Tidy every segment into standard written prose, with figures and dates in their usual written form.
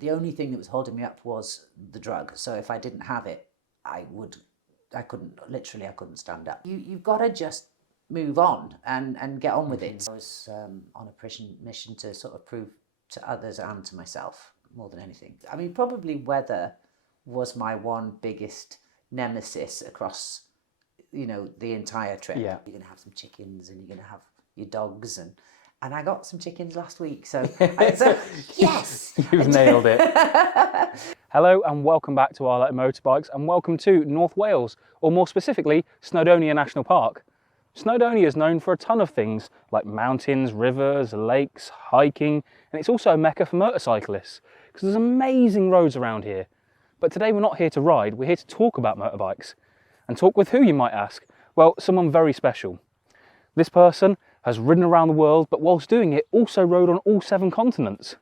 The only thing that was holding me up was the drug. So if I didn't have it, I couldn't stand up. You've got to just move on and get on with it. I was on a mission to sort of prove to others and to myself more than anything. I mean, probably weather was my one biggest nemesis across, the entire trip. Yeah. You're going to have some chickens and you're going to have your dogs and I got some chickens last week, so yes! You've nailed it. Hello and welcome back to Our Letter Motorbikes and welcome to North Wales, or more specifically, Snowdonia National Park. Snowdonia is known for a ton of things like mountains, rivers, lakes, hiking, and it's also a mecca for motorcyclists because there's amazing roads around here. But today we're not here to ride, we're here to talk about motorbikes. And talk with who, you might ask? Well, someone very special. This person has ridden around the world, but whilst doing it, also rode on all 7 continents.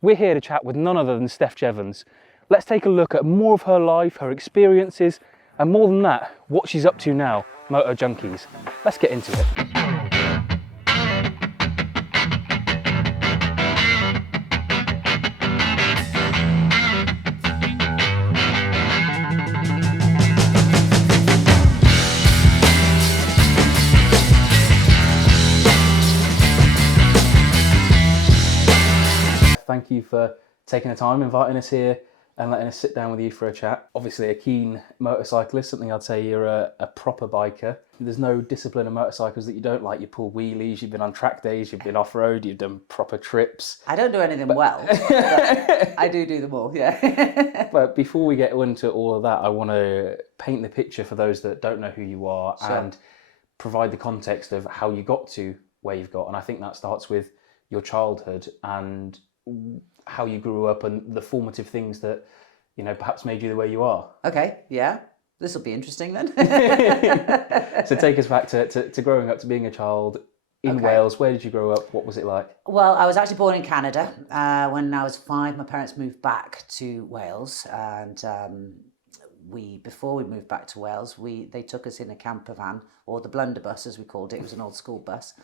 We're here to chat with none other than Steph Jeavons. Let's take a look at more of her life, her experiences, and more than that, what she's up to now, Moto Junkies. Let's get into it. Thank you for taking the time, inviting us here and letting us sit down with you for a chat. Obviously a keen motorcyclist, something I'd say you're a proper biker. There's no discipline of motorcycles that you don't like. You pull wheelies, you've been on track days, you've been off-road, you've done proper trips. I don't do anything well, but I do them all, yeah. But before we get into all of that, I want to paint the picture for those that don't know who you are and provide the context of how you got to where you've got. And I think that starts with your childhood and how you grew up and the formative things that, perhaps made you the way you are. Okay, yeah. This will be interesting then. So take us back to growing up, to being a child in Wales. Where did you grow up? What was it like? Well, I was actually born in Canada. When I was 5, my parents moved back to Wales, and before we moved back to Wales, they took us in a camper van, or the blunderbuss as we called it. It was an old school bus,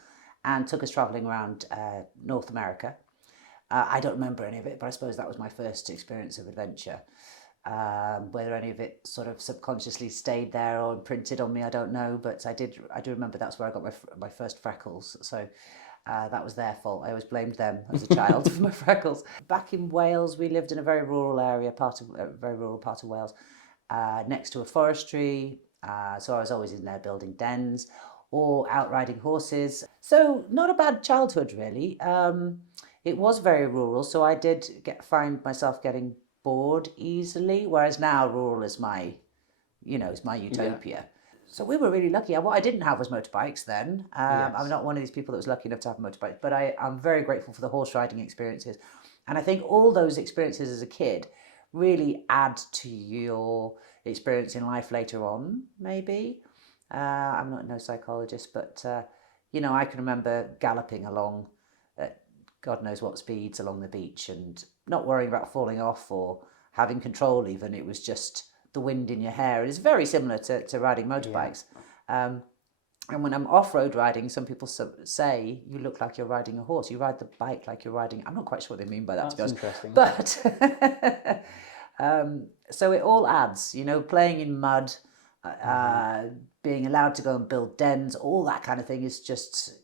and took us travelling around North America. I don't remember any of it, but I suppose that was my first experience of adventure. Whether any of it sort of subconsciously stayed there or imprinted on me, I don't know, but I do remember that's where I got my first freckles. So that was their fault. I always blamed them as a child for my freckles. Back in Wales, we lived in a very rural area, a very rural part of Wales, next to a forestry. So I was always in there building dens or out riding horses. So not a bad childhood, really. It was very rural, so I did find myself getting bored easily, whereas now rural is my utopia. Yeah. So we were really lucky. What I didn't have was motorbikes then. Yes. I'm not one of these people that was lucky enough to have a motorbike, but I'm very grateful for the horse riding experiences. And I think all those experiences as a kid really add to your experience in life later on, maybe. I'm no psychologist, but, I can remember galloping along God knows what speeds along the beach and not worrying about falling off or having control even. It was just the wind in your hair. It's very similar to riding motorbikes. Yeah. And when I'm off-road riding, some people say you look like you're riding a horse. You ride the bike like you're riding... I'm not quite sure what they mean by that, to be honest. Interesting. But so it all adds, playing in mud, being allowed to go and build dens, all that kind of thing is just,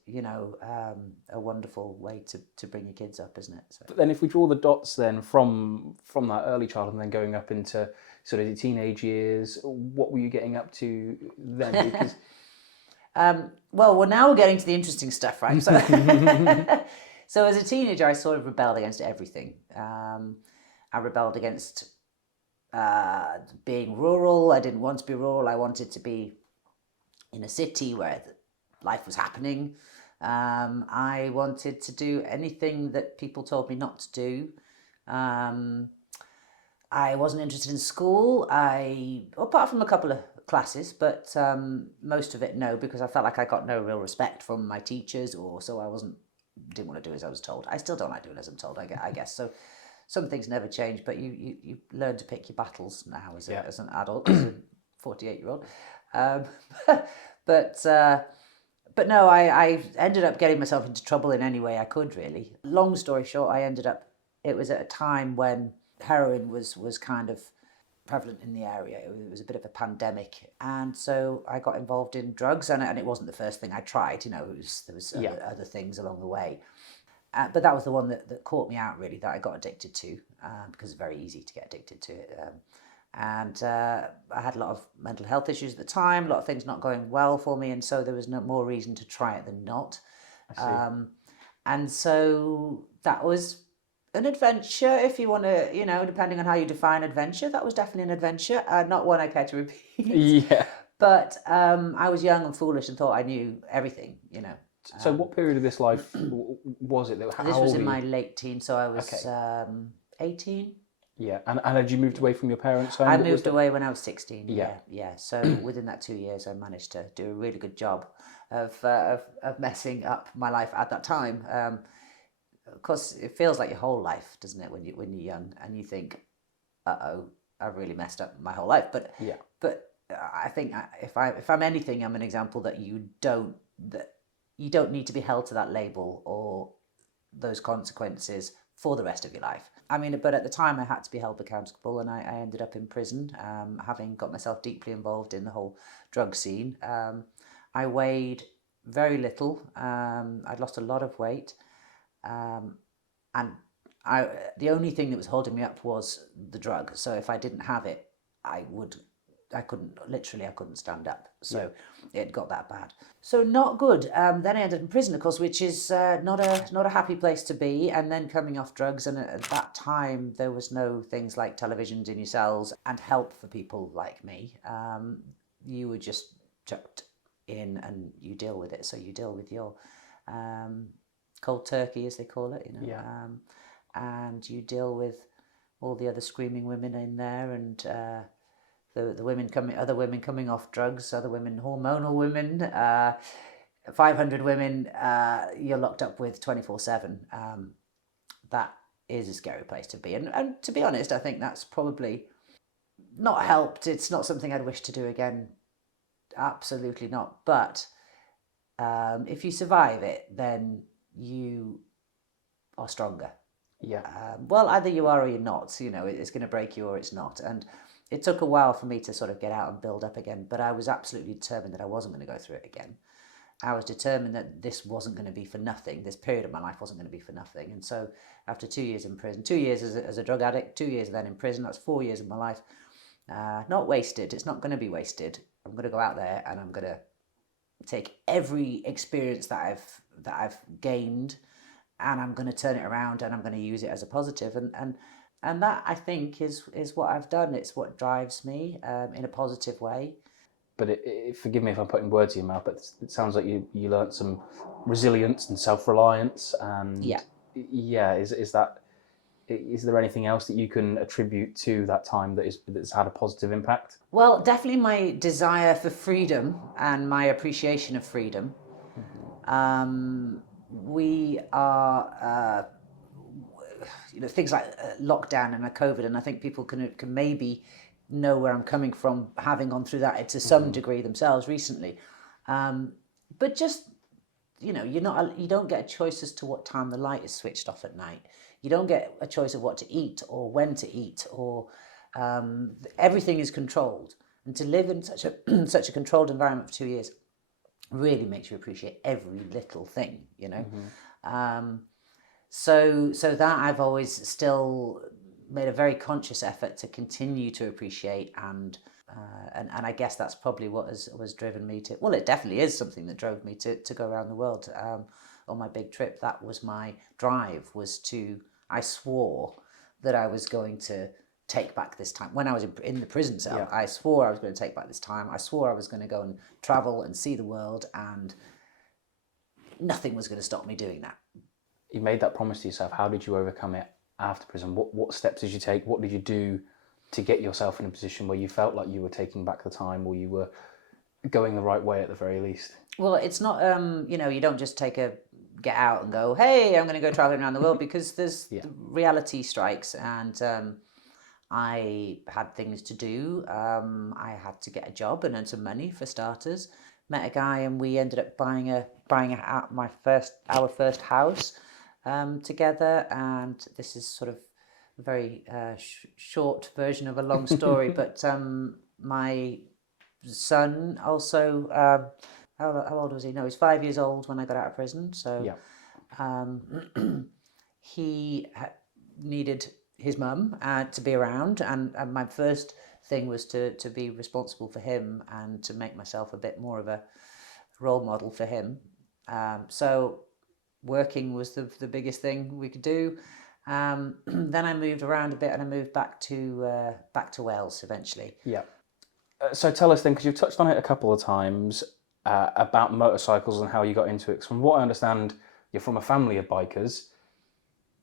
a wonderful way to bring your kids up, isn't it? So. But then if we draw the dots then from that early childhood and then going up into sort of the teenage years, what were you getting up to then? Because well, now we're getting to the interesting stuff, right? So, so as a teenager, I sort of rebelled against everything. I rebelled against being rural. I didn't want to be rural. I wanted to be in a city where life was happening. I wanted to do anything that people told me not to do. I wasn't interested in school. Apart from a couple of classes, but most of it no, because I felt like I got no real respect from my teachers, or so I didn't want to do as I was told. I still don't like doing as I'm told, I guess. So some things never change, but you learn to pick your battles now as an adult, as a 48-year-old. But no, I ended up getting myself into trouble in any way I could, really. Long story short, it was at a time when heroin was kind of prevalent in the area. It was a bit of a pandemic, and so I got involved in drugs, and it wasn't the first thing I tried. You know, there was other things along the way, but that was the one that caught me out really, that I got addicted to, because it's very easy to get addicted to it. And I had a lot of mental health issues at the time, a lot of things not going well for me, and so there was no more reason to try it than not. And so that was an adventure, if you want to, you know, depending on how you define adventure. That was definitely an adventure, not one I care to repeat. Yeah. But I was young and foolish and thought I knew everything, you know. So what period of this life was it? How This was old in were my you? late teens, so I was 18. Yeah, and had you moved away from your parents' home? I What was moved the- away when I was 16. Yeah. Yeah. So within that 2 years, I managed to do a really good job of messing up my life at that time. Of course, it feels like your whole life, doesn't it, when you're young and you think, I've really messed up my whole life. But Yeah. But I think if I'm anything, I'm an example that you don't need to be held to that label or those consequences for the rest of your life. I mean, but at the time I had to be held accountable, and I ended up in prison, having got myself deeply involved in the whole drug scene. I weighed very little. I'd lost a lot of weight, and the only thing that was holding me up was the drug. So if I didn't have it, I couldn't stand up. So it got that bad. So not good. Then I ended up in prison, of course, which is not a happy place to be. And then coming off drugs, and at that time there was no things like televisions in your cells and help for people like me. You were just chucked in and you deal with it. So you deal with your cold turkey, as they call it, you know. Yeah. And you deal with all the other screaming women in there, and the women other women coming off drugs, other women, hormonal women, 500 women you're locked up with 24/7. That is a scary place to be, and to be honest, I think that's probably not helped. It's not something I'd wish to do again. Absolutely not. But if you survive it, then you are stronger. Yeah. Well, either you are or you're not. You know, it's going to break you or it's not. And it took a while for me to sort of get out and build up again. But I was absolutely determined that I wasn't going to go through it again. I was determined that this wasn't going to be for nothing. This period of my life wasn't going to be for nothing. And so after 2 years in prison, 2 years as a drug addict, 2 years then in prison, that's 4 years of my life. Not wasted. It's not going to be wasted. I'm going to go out there and I'm going to take every experience that I've gained, and I'm going to turn it around, and I'm going to use it as a positive. And that, I think, is what I've done. It's what drives me in a positive way. But forgive me if I'm putting words in your mouth, but it sounds like you learnt some resilience and self-reliance. And yeah, is there anything else that you can attribute to that time that's had a positive impact? Well, definitely my desire for freedom and my appreciation of freedom. We are, things like lockdown and COVID, and I think people can maybe know where I'm coming from, having gone through that to some degree themselves recently. But just, you don't get a choice as to what time the light is switched off at night. You don't get a choice of what to eat or when to eat, or everything is controlled. And to live in such a controlled environment for 2 years really makes you appreciate every little thing, you know. So that I've always still made a very conscious effort to continue to appreciate, and I guess that's probably what was driven me to. Well, it definitely is something that drove me to go around the world on my big trip. That was my drive. I swore that I was going to take back this time. When I was in the prison cell, I swore I was going to take back this time. I swore I was going to go and travel and see the world, and nothing was going to stop me doing that. You made that promise to yourself. How did you overcome it after prison? What steps did you take? What did you do to get yourself in a position where you felt like you were taking back the time, or you were going the right way at the very least? Well, it's not, you don't just get out and go, hey, I'm going to go traveling around the world, because reality strikes, and I had things to do. I had to get a job and earn some money for starters. Met a guy, and we ended up buying our first house together. And this is sort of very short version of a long story. But my son also, how old was he? No, he was 5 years old when I got out of prison. So he needed his mum to be around, and my first thing was to be responsible for him and to make myself a bit more of a role model for him. So working was the biggest thing we could do. Then I moved around a bit, and I moved back to Wales eventually. Yeah. So tell us then, because you've touched on it a couple of times, about motorcycles and how you got into it. 'Cause from what I understand, you're from a family of bikers,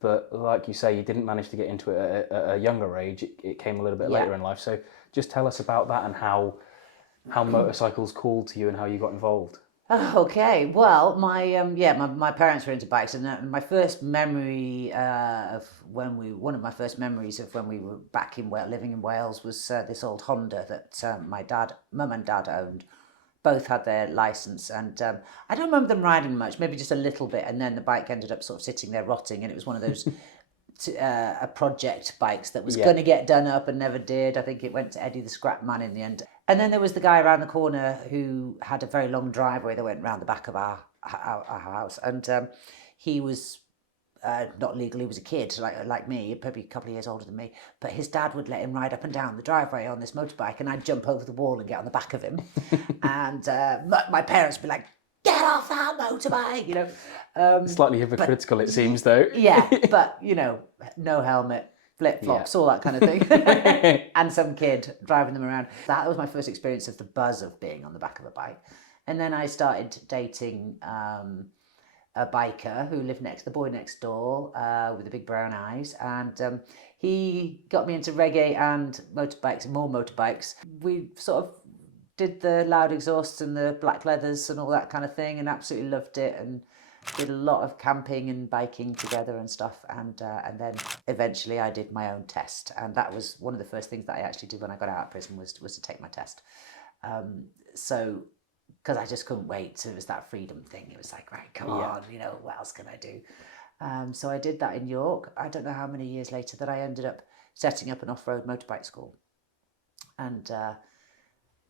but like you say, you didn't manage to get into it at a younger age. It came a little bit later in life. So just tell us about that and how motorcycles called to you and how you got involved. Okay, well, my parents were into bikes, and my first memory one of my first memories of when we were back in living in Wales was this old Honda that my mum and dad owned. Both had their license, and I don't remember them riding much, maybe just a little bit, and then the bike ended up sort of sitting there rotting, and it was one of those a project bikes that was going to get done up and never did. I think it went to Eddie the Scrap Man in the end. And then there was the guy around the corner who had a very long driveway that went round the back of our house, and he was not legal. He was a kid like me, probably a couple of years older than me, but his dad would let him ride up and down the driveway on this motorbike, and I'd jump over the wall and get on the back of him. And my parents would be like, "Get off that motorbike," you know. Slightly hypocritical, it seems, though. Yeah, but you know, no helmet, flip-flops, all that kind of thing. And some kid driving them around. That was my first experience of the buzz of being on the back of a bike. And then I started dating a biker who lived the boy next door with the big brown eyes. And he got me into reggae and motorbikes, more motorbikes. We sort of did the loud exhausts and the black leathers and all that kind of thing, and absolutely loved it, and did a lot of camping and biking together and stuff. And then eventually I did my own test, and that was one of the first things that I actually did when I got out of prison was to take my test. So because I just couldn't wait. It was that freedom thing. It was like, right, come on, you know, what else can I do? So I did that in York. I don't know how many years later that I ended up setting up an off-road motorbike school. And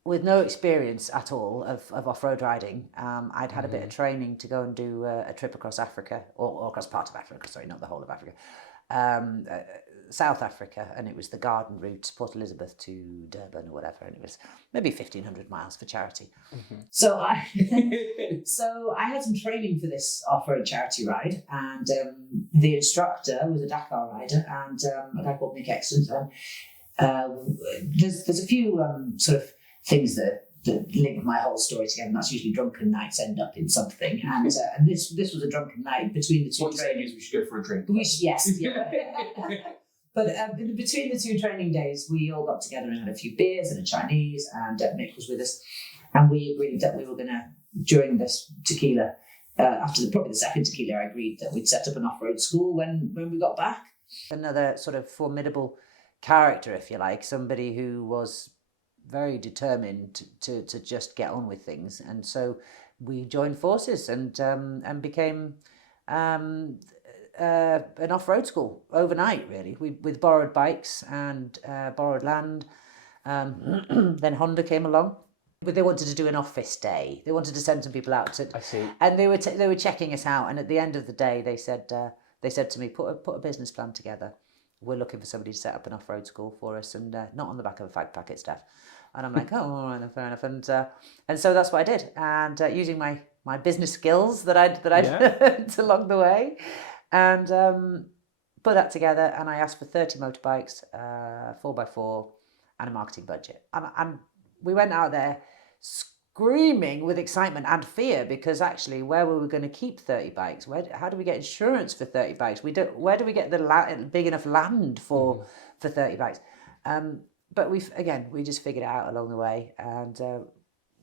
with no experience at all of off-road riding, I'd had a bit of training to go and do a trip across Africa, or across part of Africa, sorry, not the whole of Africa, South Africa, and it was the garden route, Port Elizabeth to Durban or whatever, and it was maybe 1,500 miles for charity. So I had some training for this off-road charity ride, and the instructor was a Dakar rider, and a guy called Nick Exton. There's a few sort of things that link my whole story together, and that's usually drunken nights end up in something. And this was a drunken night between the two trainings. We should go for a drink. Yes. Yeah. But between the two training days, we all got together and had a few beers and a Chinese, and Mick was with us. And we agreed that we were going to, during this tequila, after probably the second tequila, I agreed that we'd set up an off-road school when we got back. Another sort of formidable character, if you like, somebody who was very determined to just get on with things. And so we joined forces and became an off-road school overnight, really, with borrowed bikes and borrowed land. Then Honda came along, but they wanted to do an office day. They wanted to send some people out to. I see. And they were checking us out. And at the end of the day, they said to me, put a business plan together. We're looking for somebody to set up an off-road school for us, and not on the back of a fag packet, Steph. And I'm like, oh, all right, then, fair enough. And so that's what I did. And using my business skills that I'd learned along the way, and put that together. And I asked for 30 motorbikes, 4x4, and a marketing budget. And we went out there screaming with excitement and fear, because actually, where were we going to keep 30 bikes? How do we get insurance for 30 bikes? Where do we get the big enough land for 30 bikes? But we just figured it out along the way, and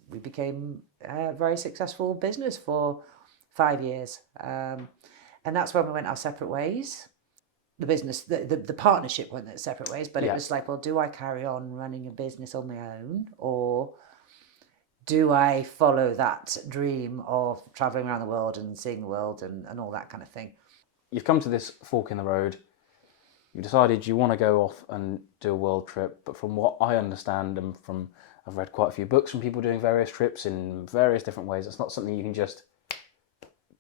we became a very successful business for 5 years. And that's when we went our separate ways. The business, the partnership went their separate ways, but it was like, well, do I carry on running a business on my own, or do I follow that dream of traveling around the world and seeing the world and all that kind of thing? You've come to this fork in the road. you decided you want to go off and do a world trip, but from what I understand and from I've read quite a few books from people doing various trips in various different ways, it's not something you can just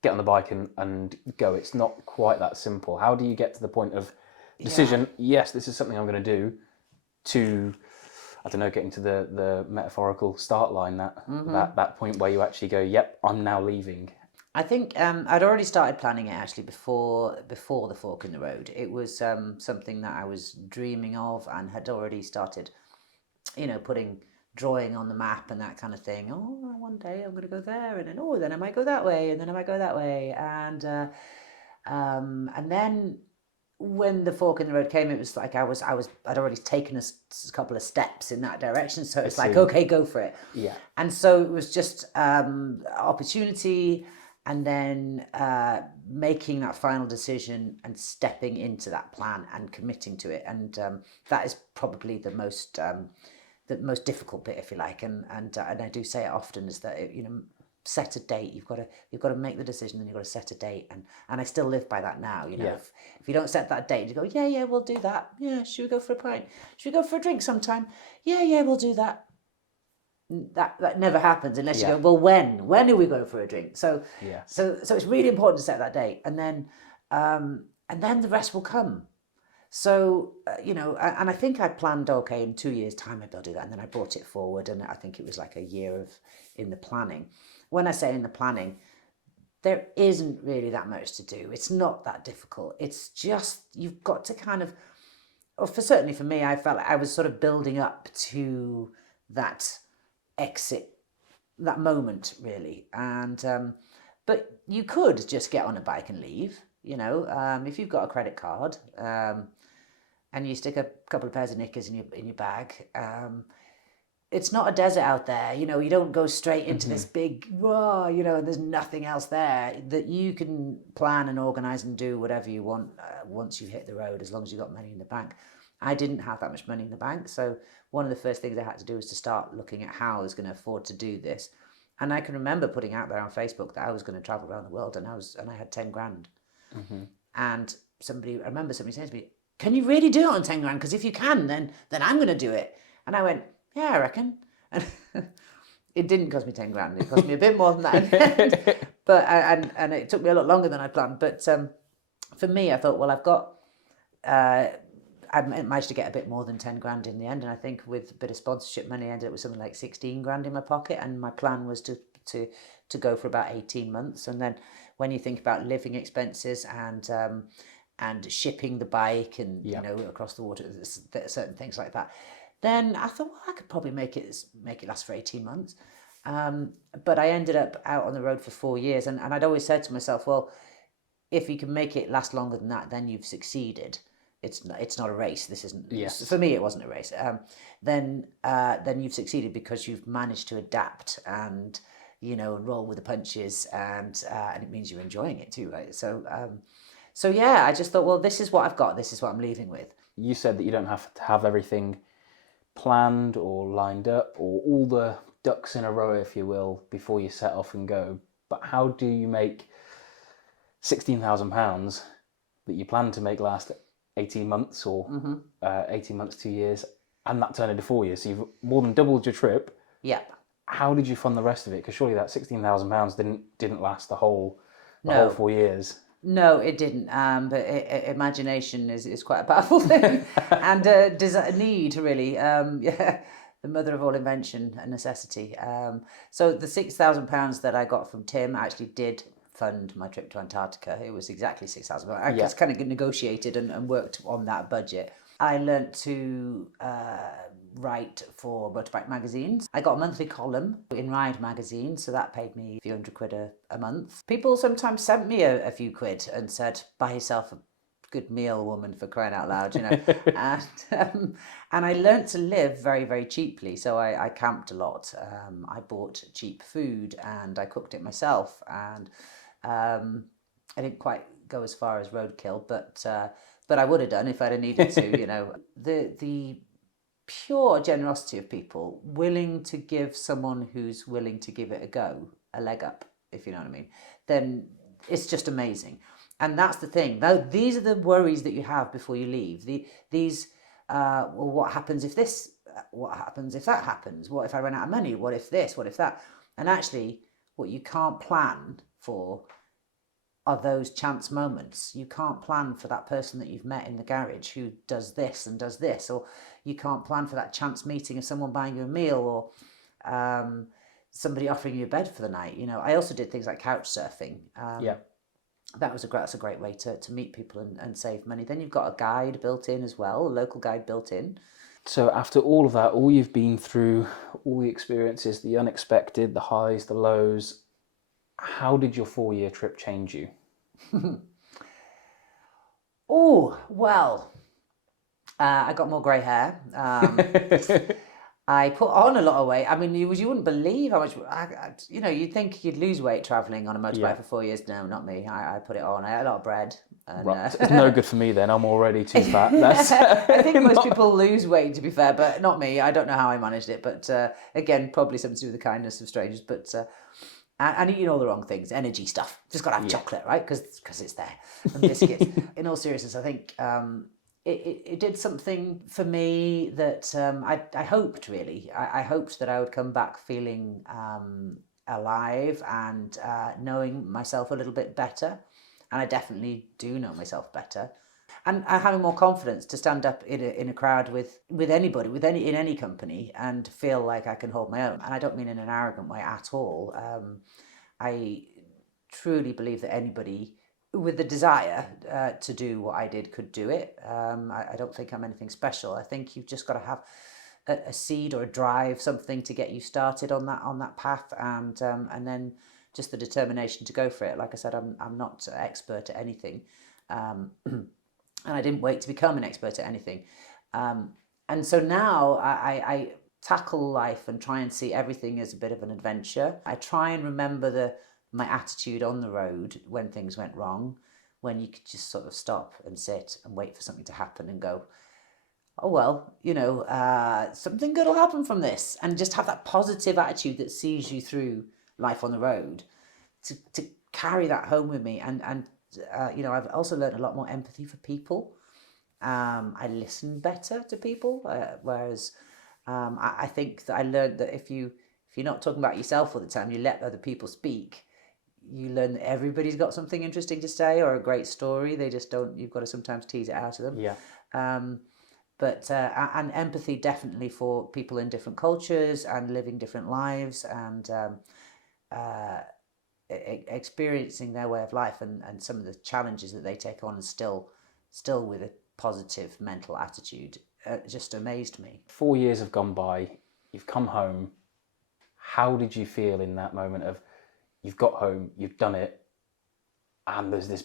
get on the bike and go. It's not quite that simple. How do you get to the point of decision, yes, this is something I'm going to do, to, I don't know, getting to the metaphorical start line, that point where you actually go, yep, I'm now leaving? I think I'd already started planning it actually before the fork in the road. It was something that I was dreaming of and had already started, drawing on the map and that kind of thing. Oh, one day I'm going to go there, and then I might go that way, and then I might go that way, and then when the fork in the road came, it was like I'd already taken a couple of steps in that direction. So it's like, okay, go for it. Yeah. And so it was just opportunity, and then making that final decision and stepping into that plan and committing to it. And that is probably the most difficult bit, if you like. And I do say it often, is that set a date. You've got to make the decision, and you've got to set a date. And I still live by that now. If you don't set that date, you go, yeah, we'll do that. Yeah, should we go for a pint? Should we go for a drink sometime? Yeah, we'll do that. That never happens unless you go, well, when do we go for a drink? So it's really important to set that date, and then the rest will come. So and I think I planned, okay, in 2 years' time maybe I'll do that, and then I brought it forward, and I think it was like a year in the planning. When I say in the planning, there isn't really that much to do. It's not that difficult. It's just you've got to kind of, or certainly for me, I felt like I was sort of building up to that exit, that moment, really. And but you could just get on a bike and leave. If you've got a credit card, and you stick a couple of pairs of knickers in your bag. It's not a desert out there. You don't go straight into this big, and there's nothing else there. That you can plan and organise and do whatever you want once you've hit the road, as long as you've got money in the bank. I didn't have that much money in the bank, so one of the first things I had to do was to start looking at how I was going to afford to do this. And I can remember putting out there on Facebook that I was going to travel around the world, and I had 10 grand. And I remember somebody saying to me, "Can you really do it on 10 grand? Because if you can, then I'm going to do it." And I went, "Yeah, I reckon." And it didn't cost me 10 grand. It cost me a bit more than that in the end. But and it took me a lot longer than I planned. But for me, I thought, well, I've got. I managed to get a bit more than 10 grand in the end, and I think with a bit of sponsorship money, I ended up with something like 16 grand in my pocket. And my plan was to go for about 18 months. And then when you think about living expenses and shipping the bike and across the water, certain things like that, then I thought, well, I could probably make it last for 18 months. But I ended up out on the road for 4 years, and I'd always said to myself, well, if you can make it last longer than that, then you've succeeded. It's not a race. This isn't. Yes. For me, it wasn't a race. Then you've succeeded because you've managed to adapt and roll with the punches, and it means you're enjoying it too, right? So I just thought, well, this is what I've got. This is what I'm leaving with. You said that you don't have to have everything planned or lined up or all the ducks in a row, if you will, before you set off and go. But how do you make £16,000 that you plan to make last 18 months or 18 months, 2 years, and that turned into 4 years? So you've more than doubled your trip. Yeah. How did you fund the rest of it? Because surely that £16,000 didn't last the whole 4 years. No, it didn't. But imagination is quite a powerful thing, and a need, really. The mother of all invention, a necessity. So the £6,000 that I got from Tim actually did fund my trip to Antarctica. It was exactly £6,000. I just kind of negotiated and worked on that budget. I learnt to write for motorbike magazines. I got a monthly column in Ride magazine, so that paid me a few £100 a month. People sometimes sent me a few quid and said, "Buy yourself a good meal, woman, for crying out loud," and I learnt to live very, very cheaply. So I camped a lot. I bought cheap food and I cooked it myself, and I didn't quite go as far as roadkill, but I would have done if I'd have needed to. The pure generosity of people willing to give someone who's willing to give it a go a leg up, if you know what I mean, then it's just amazing. And that's the thing. Though these are the worries that you have before you leave. Well, what happens if this? What happens if that happens? What if I run out of money? What if this? What if that? And actually, what you can't plan for are those chance moments. You can't plan for that person that you've met in the garage who does this and does this, or you can't plan for that chance meeting of someone buying you a meal, or somebody offering you a bed for the night. You know, I also did things like couch surfing. Yeah. That's a great way to meet people and save money. Then you've got a guide built in as well, a local guide built in. So after all of that, all you've been through, all the experiences, the unexpected, the highs, the lows, how did your 4-year trip change you? Oh, well, I got more grey hair. I put on a lot of weight. I mean, you wouldn't believe how much, you'd think you'd lose weight travelling on a motorbike for 4 years. No, not me. I put it on. I ate a lot of bread. And, right. It's no good for me then. I'm already too fat. I think most people lose weight, to be fair, but not me. I don't know how I managed it. But again, probably something to do with the kindness of strangers. But and eating all the wrong things, energy stuff. Just got to have chocolate, right? Because it's there. And biscuits. In all seriousness, I think it did something for me that I hoped, really. I hoped that I would come back feeling alive and knowing myself a little bit better. And I definitely do know myself better. And having more confidence to stand up in a crowd with anybody, in any company, and feel like I can hold my own. And I don't mean in an arrogant way at all. I truly believe that anybody with the desire to do what I did could do it. I don't think I'm anything special. I think you've just got to have a seed or a drive, something to get you started on that path, and then just the determination to go for it. Like I said, I'm not an expert at anything. And I didn't wait to become an expert at anything. And so now I tackle life and try and see everything as a bit of an adventure. I try and remember my attitude on the road when things went wrong, when you could just sort of stop and sit and wait for something to happen and go, oh, well, something good will happen from this. And just have that positive attitude that sees you through life on the road, to carry that home with me. And I've also learned a lot more empathy for people. I listen better to people, whereas I think that I learned that if you're not talking about yourself all the time, you let other people speak, you learn that everybody's got something interesting to say or a great story. They just don't. You've got to sometimes tease it out of them. Yeah. And empathy definitely for people in different cultures and living different lives, and experiencing their way of life and some of the challenges that they take on, and still with a positive mental attitude, just amazed me. 4 years have gone by, you've come home. How did you feel in that moment of, you've got home, you've done it, and there's this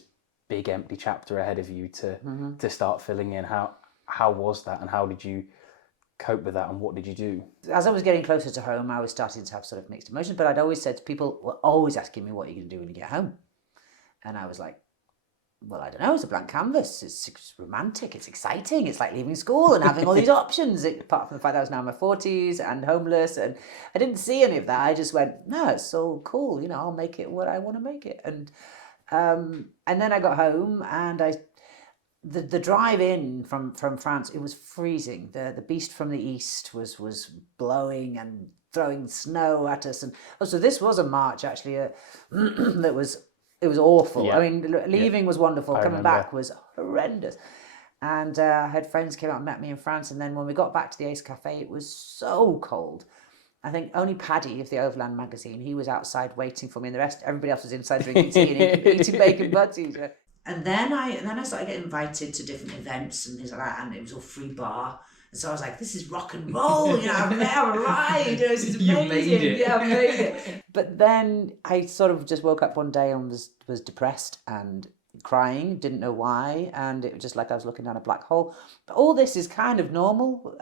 big empty chapter ahead of you to start filling in? How was that, and how did you cope with that, and what did you do? As I was getting closer to home, I was starting to have sort of mixed emotions, but I'd always said to people, were always asking me, what are you going to do when you get home? And I was like, well, I don't know, it's a blank canvas, it's romantic, it's exciting, it's like leaving school and having all these options, apart from the fact that I was now in my 40s and homeless, and I didn't see any of that. I just went, no, it's so cool, I'll make it what I want to make it. And then I got home, and the drive in from France, it was freezing. The beast from the east was blowing and throwing snow at us. And so this was a march, actually, it was awful. Yeah. I mean, leaving was wonderful. Coming remember. back was horrendous. And I had friends came out and met me in France. And then when we got back to the Ace Cafe, it was so cold. I think only Paddy of the Overland magazine, he was outside waiting for me, and the rest, everybody else was inside drinking tea and eating bacon butties. And then I started getting invited to different events and things like that, and it was all free bar. And so I was like, this is rock and roll, I've arrived, this is amazing. You made it. Yeah, I made it. But then I sort of just woke up one day and was depressed and crying, didn't know why, and it was just like I was looking down a black hole. But all this is kind of normal.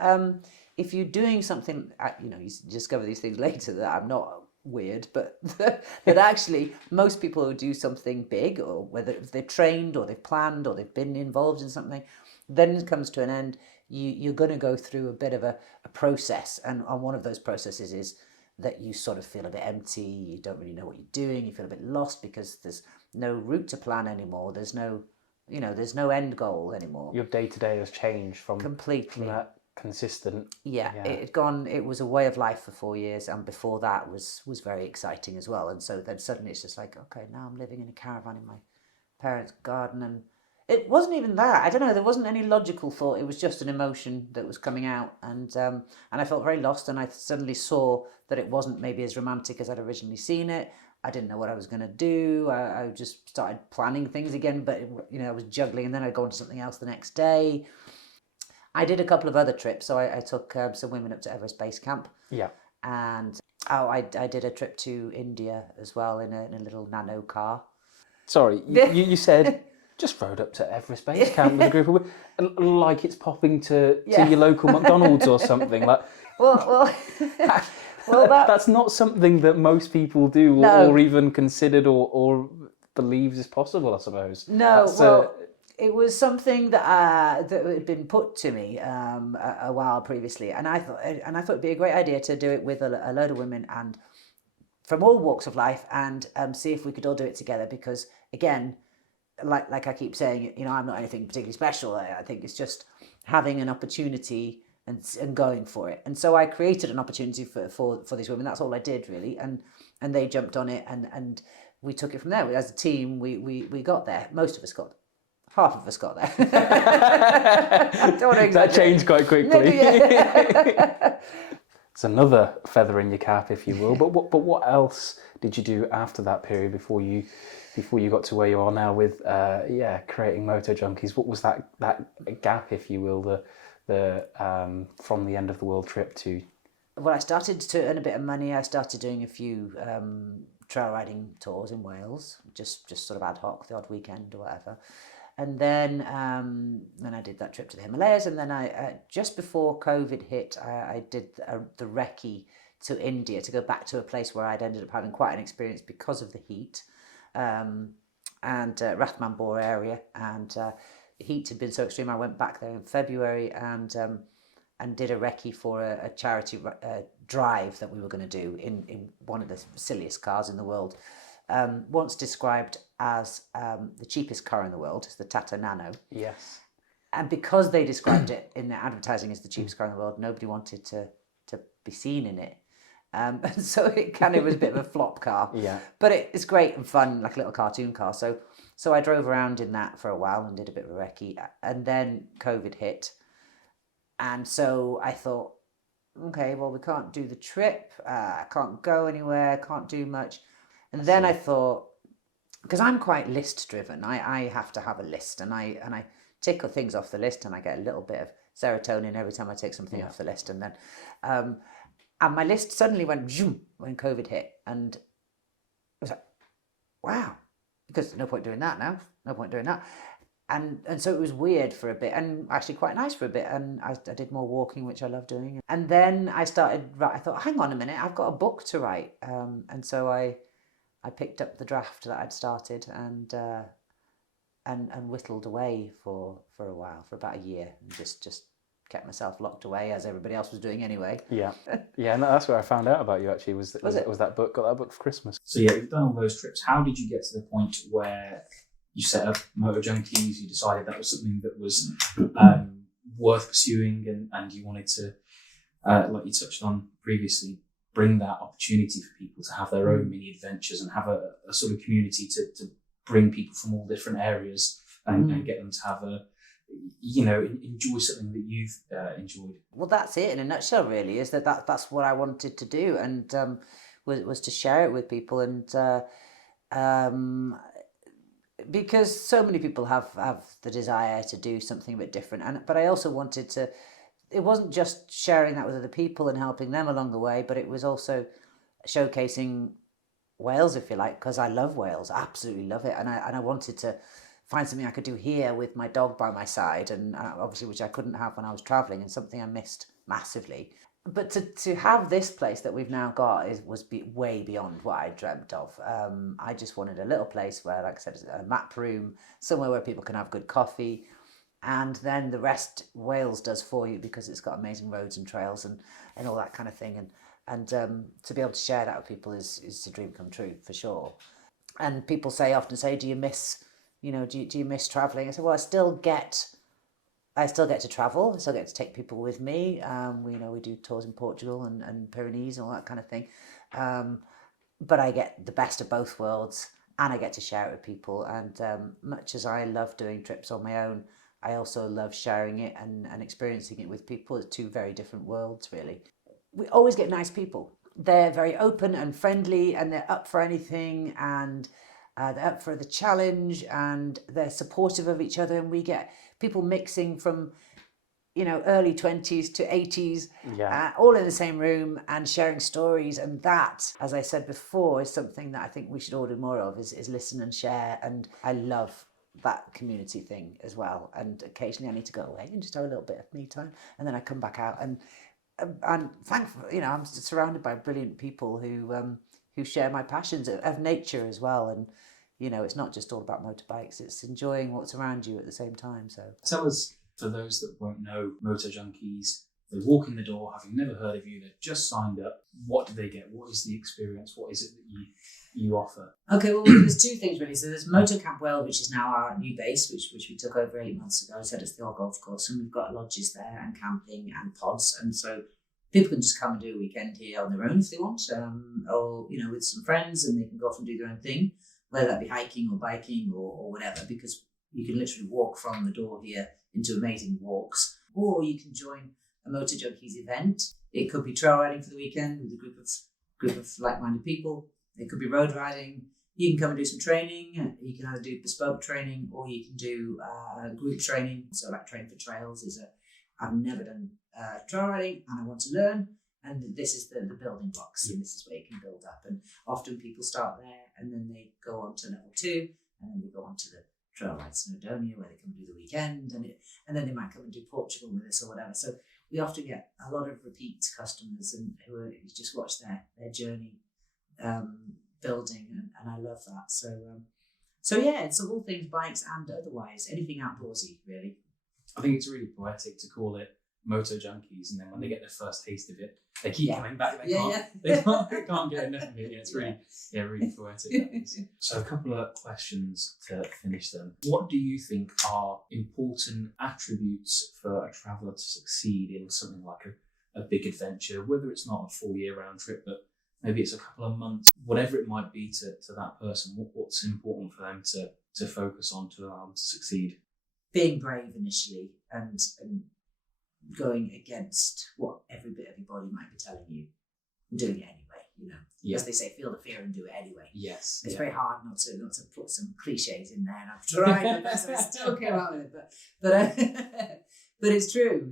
If you're doing something, you discover these things later that I'm not weird, but that actually most people who do something big, or whether they've trained or they've planned or they've been involved in something, then it comes to an end, you're going to go through a bit of a process, and one of those processes is that you sort of feel a bit empty, you don't really know what you're doing, you feel a bit lost because there's no route to plan anymore. There's no, there's no end goal anymore. Your day-to-day has changed from Completely. that consistent. Yeah, it had gone. It was a way of life for 4 years, and before that was very exciting as well. And so then suddenly it's just like, okay, now I'm living in a caravan in my parents' garden, and it wasn't even that. I don't know. There wasn't any logical thought. It was just an emotion that was coming out, and I felt very lost. And I suddenly saw that it wasn't maybe as romantic as I'd originally seen it. I didn't know what I was going to do. I just started planning things again, but I was juggling, and then I'd go on to something else the next day. I did a couple of other trips. So I took some women up to Everest Base Camp. Yeah. And I did a trip to India as well in a little nano car. Sorry, you said just rode up to Everest Base Camp with a group of women, like it's popping to your local McDonald's or something. Like, well, that's not something that most people do or even considered or believes is possible, I suppose. No, it was something that had been put to me a while previously, and I thought it'd be a great idea to do it with a load of women and from all walks of life, and see if we could all do it together. Because again, like I keep saying, I'm not anything particularly special. I think it's just having an opportunity and going for it. And so I created an opportunity for these women. That's all I did really, and they jumped on it, and we took it from there. As a team, we got there. Half of us got there. That changed quite quickly. It's another feather in your cap, if you will. But what else did you do after that period before you got to where you are now with creating Moto Junkies? What was that gap, if you will, the from the end of the world trip to? Well, I started to earn a bit of money. I started doing a few trail riding tours in Wales, just sort of ad hoc, the odd weekend or whatever. And then I did that trip to the Himalayas, and then I just before COVID hit, I did the recce to India to go back to a place where I'd ended up having quite an experience because of the heat, and Ranthambore area, and the heat had been so extreme. I went back there in February and did a recce for a charity drive that we were going to do in one of the silliest cars in the world. Once described as the cheapest car in the world, is the Tata Nano. Yes. And because they described it in their advertising as the cheapest car in the world, nobody wanted to be seen in it. And so it kind of was a bit of a flop car. Yeah. But it's great and fun, like a little cartoon car. So I drove around in that for a while and did a bit of a recce. And then COVID hit. And so I thought, okay, well, we can't do the trip. I can't go anywhere, can't do much. And then I thought, because I'm quite list driven, I have to have a list, and I tick things off the list, and I get a little bit of serotonin every time I take something off the list, and then and my list suddenly went zoom when COVID hit, and I was like, wow, because there's no point doing that now, no point doing that, and so it was weird for a bit, and actually quite nice for a bit, and I did more walking, which I love doing, and then I thought, hang on a minute, I've got a book to write, and so I picked up the draft that I'd started and whittled away for a while, for about a year, and just kept myself locked away as everybody else was doing anyway. Yeah, and that's where I found out about you actually. Was that book? Got that book for Christmas. So yeah, you've done all those trips. How did you get to the point where you set up Moto Junkies? You decided that was something that was worth pursuing, and you wanted to, like you touched on previously, bring that opportunity for people to have their own mini adventures and have a sort of community to bring people from all different areas and get them to have enjoy something that you've enjoyed. Well, that's it in a nutshell, really, is that's what I wanted to do, and was to share it with people, and because so many people have the desire to do something a bit different, but I also wanted to. It wasn't just sharing that with other people and helping them along the way, but it was also showcasing Wales, if you like, because I love Wales, absolutely love it, and I wanted to find something I could do here with my dog by my side, and obviously which I couldn't have when I was travelling, and something I missed massively. But to have this place that we've now got was way beyond what I dreamt of. I just wanted a little place where, like I said, a map room, somewhere where people can have good coffee. And then the rest Wales does for you, because it's got amazing roads and trails and all that kind of thing. And to be able to share that with people is a dream come true, for sure. And people often say, do you miss, do you miss traveling? I said, well, I still get to travel. I still get to take people with me. We do tours in Portugal and Pyrenees and all that kind of thing. But I get the best of both worlds, and I get to share it with people. And much as I love doing trips on my own, I also love sharing it and experiencing it with people. It's two very different worlds, really. We always get nice people. They're very open and friendly, and they're up for anything, and they're up for the challenge, and they're supportive of each other. And we get people mixing from early 20s to 80s, all in the same room and sharing stories. And that, as I said before, is something that I think we should all do more of, is listen and share. And I love that community thing as well. And occasionally I need to go away and just have a little bit of me time, and then I come back out, and thankful, I'm surrounded by brilliant people who share my passions of nature as well. And it's not just all about motorbikes, it's enjoying what's around you at the same time. So tell us, for those that won't know Moto Junkies, they walk in the door having never heard of you, they've just signed up. What do they get? What is the experience? What is it that you offer? Okay, well, there's two things really. So there's Moto Camp Wales, which is now our new base, which we took over 8 months ago. I said it's the old golf course, and we've got lodges there and camping and pods, and so people can just come and do a weekend here on their own if they want, or with some friends, and they can go off and do their own thing, whether that be hiking or biking or whatever, because you can literally walk from the door here into amazing walks, or you can join a Moto Junkies event. It could be trail riding for the weekend with a group of like-minded people. It could be road riding. You can come and do some training. You can either do bespoke training, or you can do group training. So like Train for Trails I've never done trail riding and I want to learn. And this is the building blocks, and this is where you can build up. And often people start there, and then they go on to level 2, and then they go on to the trail ride Snowdonia, where they come and do the weekend, and then they might come and do Portugal with us or whatever. So we often get a lot of repeat customers, and who just watch their journey building, and I love that. So yeah, it's all things bikes and otherwise, anything outdoorsy really. I think it's really poetic to call it Moto Junkies, and then when they get their first taste of it, they keep coming back. They can't get enough of it. Yeah, it's really poetic. So a couple of questions to finish them. What do you think are important attributes for a traveller to succeed in something like a big adventure, whether it's not a full year round trip, but maybe it's a couple of months, whatever it might be to that person? What's important for them to focus on to allow them to succeed? Being brave initially, and going against what everybody might be telling you, and doing it anyway. As they say, feel the fear and do it anyway. Yes, it's very hard not to put some cliches in there, and I've tried my best, and I still came out with it. But it's true.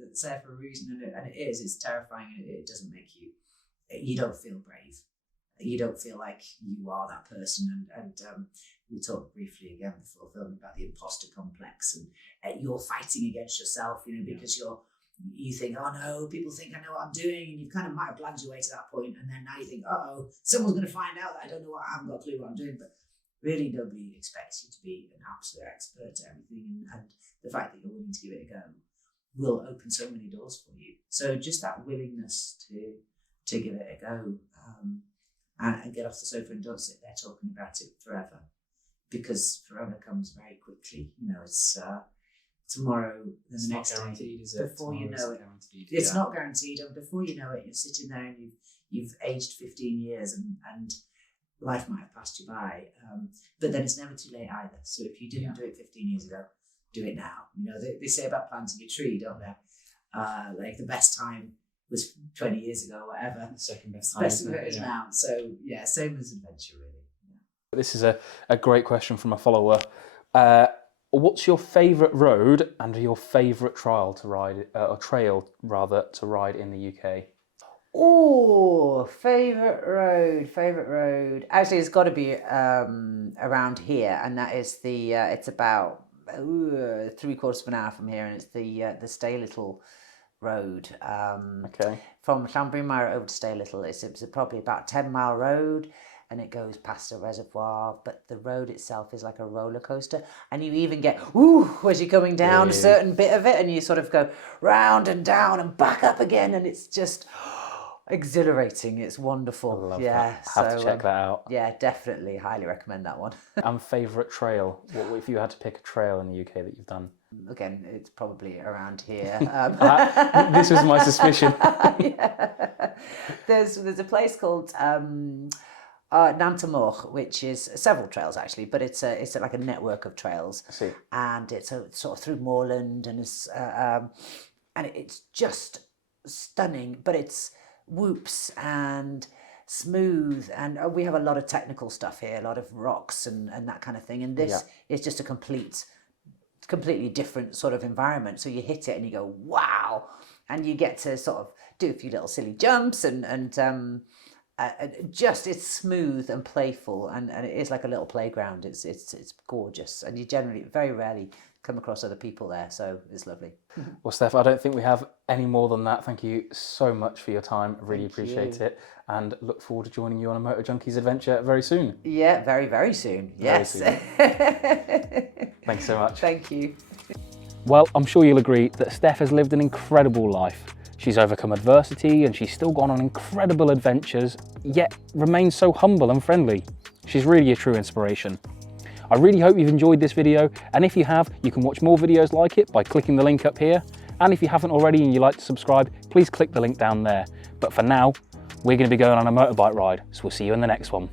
That's there for a reason, and it is. It's terrifying, and it doesn't make you. You don't feel brave. You don't feel like you are that person, and we talked briefly again before filming about the imposter complex, and you're fighting against yourself, because you think, oh no, people think I know what I'm doing, and you kind of might have planned your way to that point, and then now you think, oh, someone's going to find out that I don't know I haven't got a clue what I'm doing. But really, nobody expects you to be an absolute expert at everything, and the fact that you're willing to give it a go will open so many doors for you. So just that willingness to give it a go, and get off the sofa and don't sit there talking about it forever, because forever comes very quickly. It's tomorrow, then the next day. Before you know it, it's not guaranteed, and before you know it, you're sitting there and you've aged 15 years, and life might have passed you by. But then it's never too late either. So if you didn't do it 15 years ago, do it now. They say about planting a tree, don't they? Like the best time was 20 years ago, whatever. The second best time is now. So yeah, same as adventure really. Yeah. This is a great question from a follower. What's your favourite road and your favourite trail to ride, or trail rather, to ride in the UK? Oh, favourite road. Actually, it's got to be around here, and that is it's about 3/4 of an hour from here, and it's the Stay Little road. From Llanbrynmawr over to Stay Little, it's probably about a 10-mile road, and it goes past a reservoir, but the road itself is like a roller coaster, and you even get as you're coming down a certain bit of it, and you sort of go round and down and back up again, and it's just exhilarating. It's wonderful. I love yeah, that. Have to check that out. Yeah, definitely. Highly recommend that one. And favourite trail? What if you had to pick a trail in the UK that you've done? Again, it's probably around here. This was my suspicion. Yeah. There's a place called Nantamor, which is several trails actually, but it's like a network of trails. I see. And it's sort of through moorland, and it's just stunning. But it's whoops and smooth, and we have a lot of technical stuff here, a lot of rocks and that kind of thing. And this is just a completely different sort of environment. So you hit it and you go, wow, and you get to sort of do a few little silly jumps and just it's smooth and playful, and it is like a little playground. It's gorgeous, and you generally very rarely come across other people there, so it's lovely. Well, Steph, I don't think we have any more than that. Thank you so much for your time. Really appreciate it, and look forward to joining you on a Moto Junkies adventure very soon. Yeah, very, very soon. Yes. Very soon. Thank you so much. Thank you. Well, I'm sure you'll agree that Steph has lived an incredible life. She's overcome adversity and she's still gone on incredible adventures, yet remains so humble and friendly. She's really a true inspiration. I really hope you've enjoyed this video, and if you have, you can watch more videos like it by clicking the link up here. And if you haven't already and you'd like to subscribe, please click the link down there. But for now, we're going to be going on a motorbike ride, so we'll see you in the next one.